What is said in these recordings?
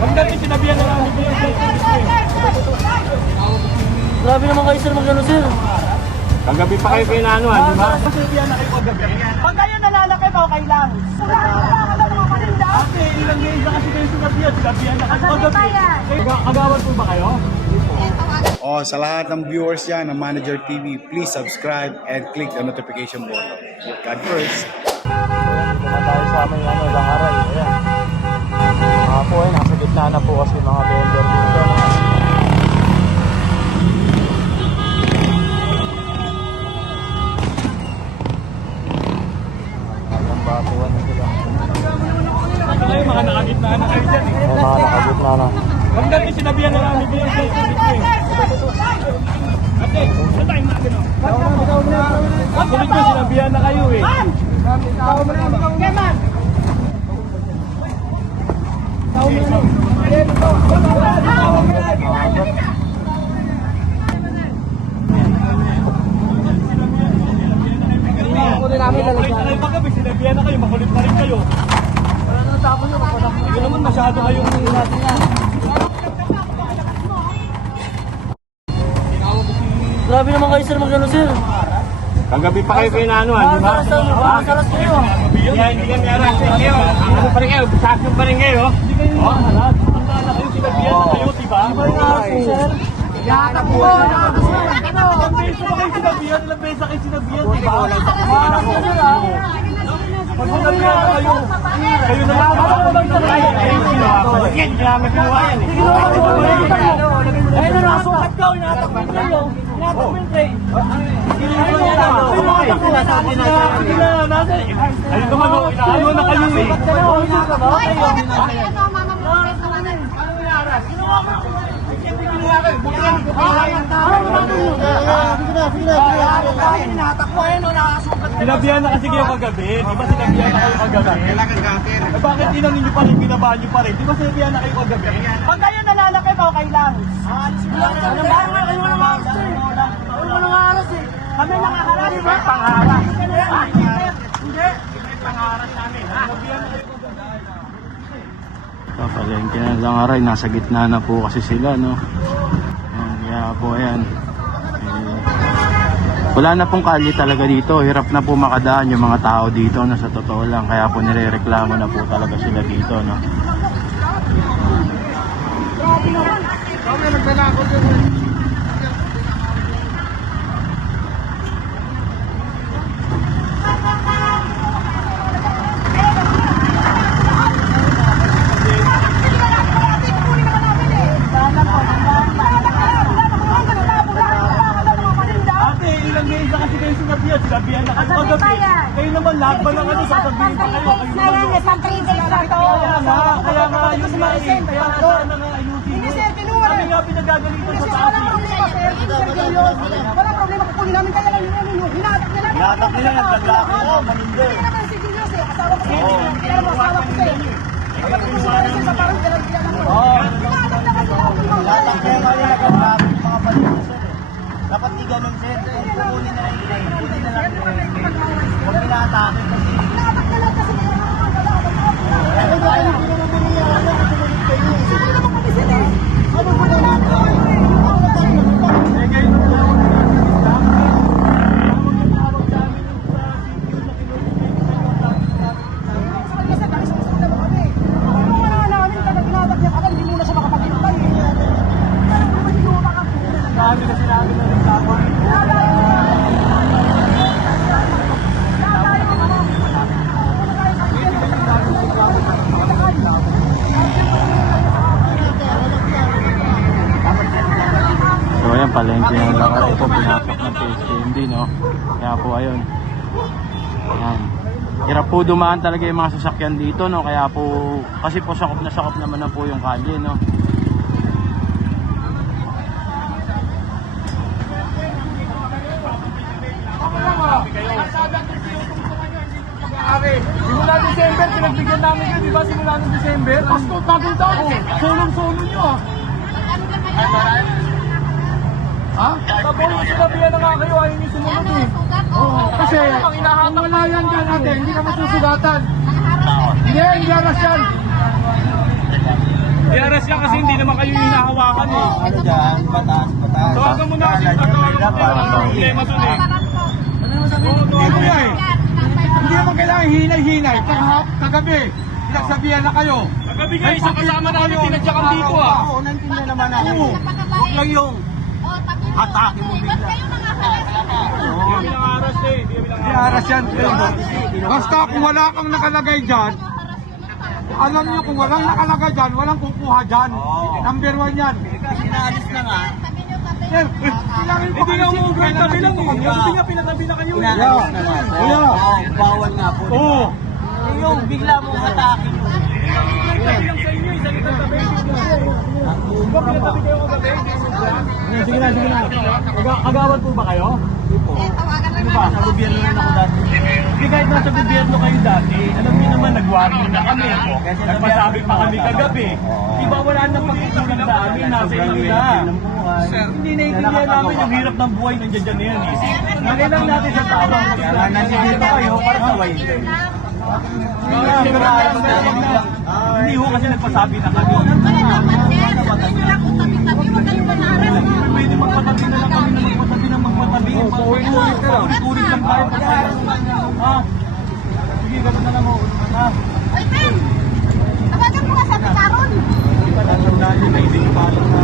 Ang dami sinabihan na lang. Grabe naman kayo sir mag-ano sir. Kagabi pa kayo pinaanuhan, di ba? Sinabihan na kayo kagabi. Pag kayo nalalaki, okay lang. Ate, ilang days na kasi kayo sinabihan na kayo kagabi. Kagawad po ba kayo? Oh, sa lahat ng viewers yan ng Manager TV, please subscribe and click the notification button. God first. Naman tayo sa aming langaray. Ayan. Mga po ay nasa gitna na po kasi mga vendor dito. Ang batuan na sila. Ano kayo, mga nakagitna na kayo dyan. Ay, mga nakagitna na. Ang dami sinabihan na namin dyan. Ate, saan tayo natin o? Ang kulit ko, sinabihan na kayo eh. Sinabihan na kayo, makulit pa rin kayo. Hindi naman masyado kayong natin yan. Grabe naman kayo sir mag-ano sir. Kagabi pa kayo pinaanuhan, di ba? Salas kayo. Yan, hindi kami aras kayo. Ano pa rin kayo? Bisasyon pa rin kayo. Hindi kayo nakaharap. Ang tala kayo, sinabihan na kayo, diba? Sir. Ilang beses na kayo sinabihan, ilang beses na kayo sinabihan, diba? Pag sinabihan na kayo, kayo na lang Yan, ginamit mo yan eh. Ayun na nakasukat ka. Inatakpan kayo. Inatakpan kayo. Ayun naman, inaano na kayo eh. Sinabihan na kasi kayo kagabi, di ba sinabihan na kayo kagabi? Eh bakit inang ninyo pa rin, binabahan nyo pa rin? Di ba sinabihan na kayo kagabi? Pag kayo nalalaki, okay lang. Ano ba nga kayo nang aras eh. Ano nang aras eh. Kami nakaharap, di ba? Pangharap. Hindi. Pangharap namin. Palengke na lang aray, nasa gitna na po kasi sila, no? Ayan, kaya po, ayan. Wala na pong kalye talaga dito, hirap na po makadaan yung mga tao dito, no? Sa totoo lang, kaya po nirereklamo na po talaga sila dito, no? Ate, ilang days na kasi kayo sinabihan na kayo kagabi. Kayo naman lahat ba ng ano, sasabihin pa kayo. Kayo naman kaya nga yun nga eh. Kaya nga sana nga ayusin mo. Kami nga pinagagalitan sa taas eh. Wala problema, kukunin namin kaya lang yung hinatak nila. Hinatak nila, naglaki na, manindi. Hindi naman si Julius eh, asawa ko siya. Pero asawa ko siya eh. Ang pati ko siya sa parang kailan ako. Hinatak na kasi ako. Hinatak kaya nga nila kagabi mga balikas sir. Dapat di ganun sir, kung kukunin na lang yun, kukunin na lang yun. Huwag nila-atake kasi. Hinatak na lang kasi kaya naman wala. Ano ba kayo? Sino naman kami sila eh? Ano ba natin? Eh kayo naman Sabi kasi namin na rin tapos. So ayan, palengke na lang aray po, pinasok ng PSKMD, no? Kaya po, ayun. Ayan. Hirap po dumaan talaga yung mga sasakyan dito, no? Kaya po, kasi po sakop naman na po yung kalye, no? Simula December, pinagbigyan namin yun, di ba? Simula ng December. Tapos bagong taon, sulong-sulong nyo ah. Ha? Tapos sinabihan na nga kayo, ayaw nyo sumunod eh. Kasi ang inahatak na yan dyan natin, hindi ka masusugatan. Hindi, hindi aras yan. I-arrest ka kasi hindi naman kayo hinahawakan eh. Ano dyan? Batas. Tawagan mo na kasi problema dun eh. Hindi ko yan eh. Hindi naman kailangan hinay-hinay. Kagabi, pinagsabihan na kayo. Kagabi nga, isang kasama namin pinadyakan dito ah. Oo, naintindihan naman natin. Huwag lang yung hatake mo bigla. Hindi kami nang-arrest eh. Hindi aras yan. Basta kung wala kang nakalagay dyan, alam niyo kung walang nakalagay dyan, walang kukuha dyan. Number 1 yan. Kasi naalis na nga. Hindi nga umuwi, tabi lang eh. Hindi nga pinatabi na kayo eh. Inaalis na nga. Kuya. Oo, bawal nga po. Oo. Yung bigla mong hatake mo. Tabi lang sa inyo, isang itang tabi. Di ba pinatabi kayo kagabi? Sige na. Agawad po ba kayo? Nasa gobyerno rin ako dati. Hindi kahit nasa gobyerno kayo dati, alam niyo naman nag-warning na kami. Nagpasabi pa kami kagabi. Di ba wala nang pagkukulang sa amin, nasa inyo na. Hindi naiintindihan namin yung hirap ng buhay nandiyan dyan na yan eh. Nagailang natin sa tao. Kaya nandito kayo para sa way. Hindi ho kasi nagpasabi na kami. Pwede magpatabi na lang kami na magpatabi ng magpatabi. Paulit-ulit lang tayo. Ha? Sige, gano'n na lang ho. Ha? Oy, Ben! Tawagan mo nga sa Pikaron! Hindi pa lang natin na hindi pa lang na.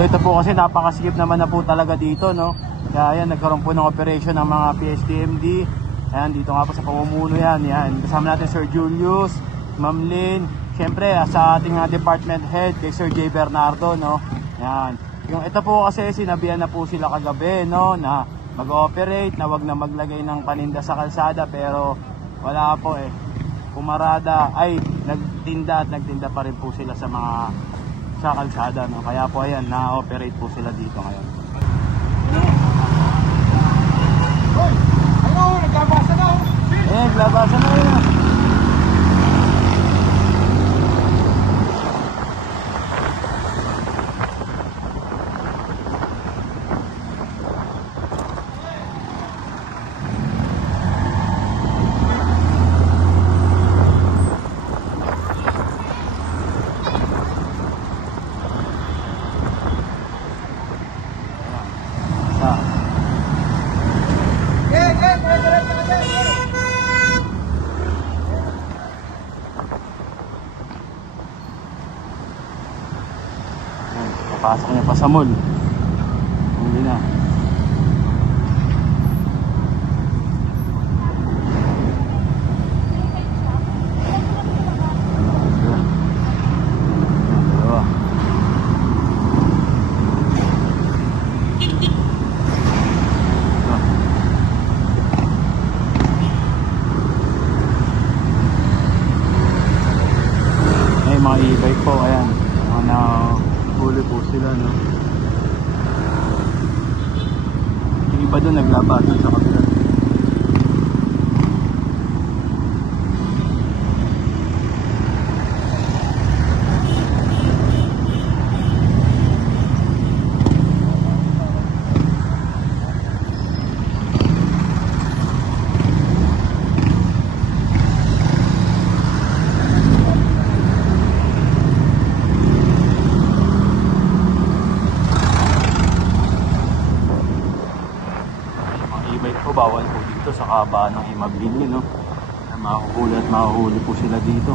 Ito po kasi napakasikip naman na po talaga dito, no? Kaya yan, nagkaroon po ng operation ng mga PSTMD. Ayan, dito nga po sa pamumuno yan. Yan. Kasama natin Sir Julius, Ma'am Lynn, syempre sa ating department head kay Sir J. Bernardo, no? Yan. Yung ito po kasi sinabihan na po sila kagabi, no, na mag-ooperate, na wag na maglagay ng paninda sa kalsada, pero wala po eh. Pumarada, ay nagtinda at nagtinda pa rin po sila sa mga sa kalsada, no? Kaya po ayan, na-operate po sila dito ngayon. Ano? Nagkabasa na. Labasan na yun. Pasok niya pa sa mall. Hindi na. Dalawa. Ay, mga e-bike po, ayan. Mga huli po sila, no? Yung iba doon naglabasan sa kabila. E-bike po, bawal po dito sa kabaan ng Himagbili, no? Na mahuhuli at mahuhuli po sila dito.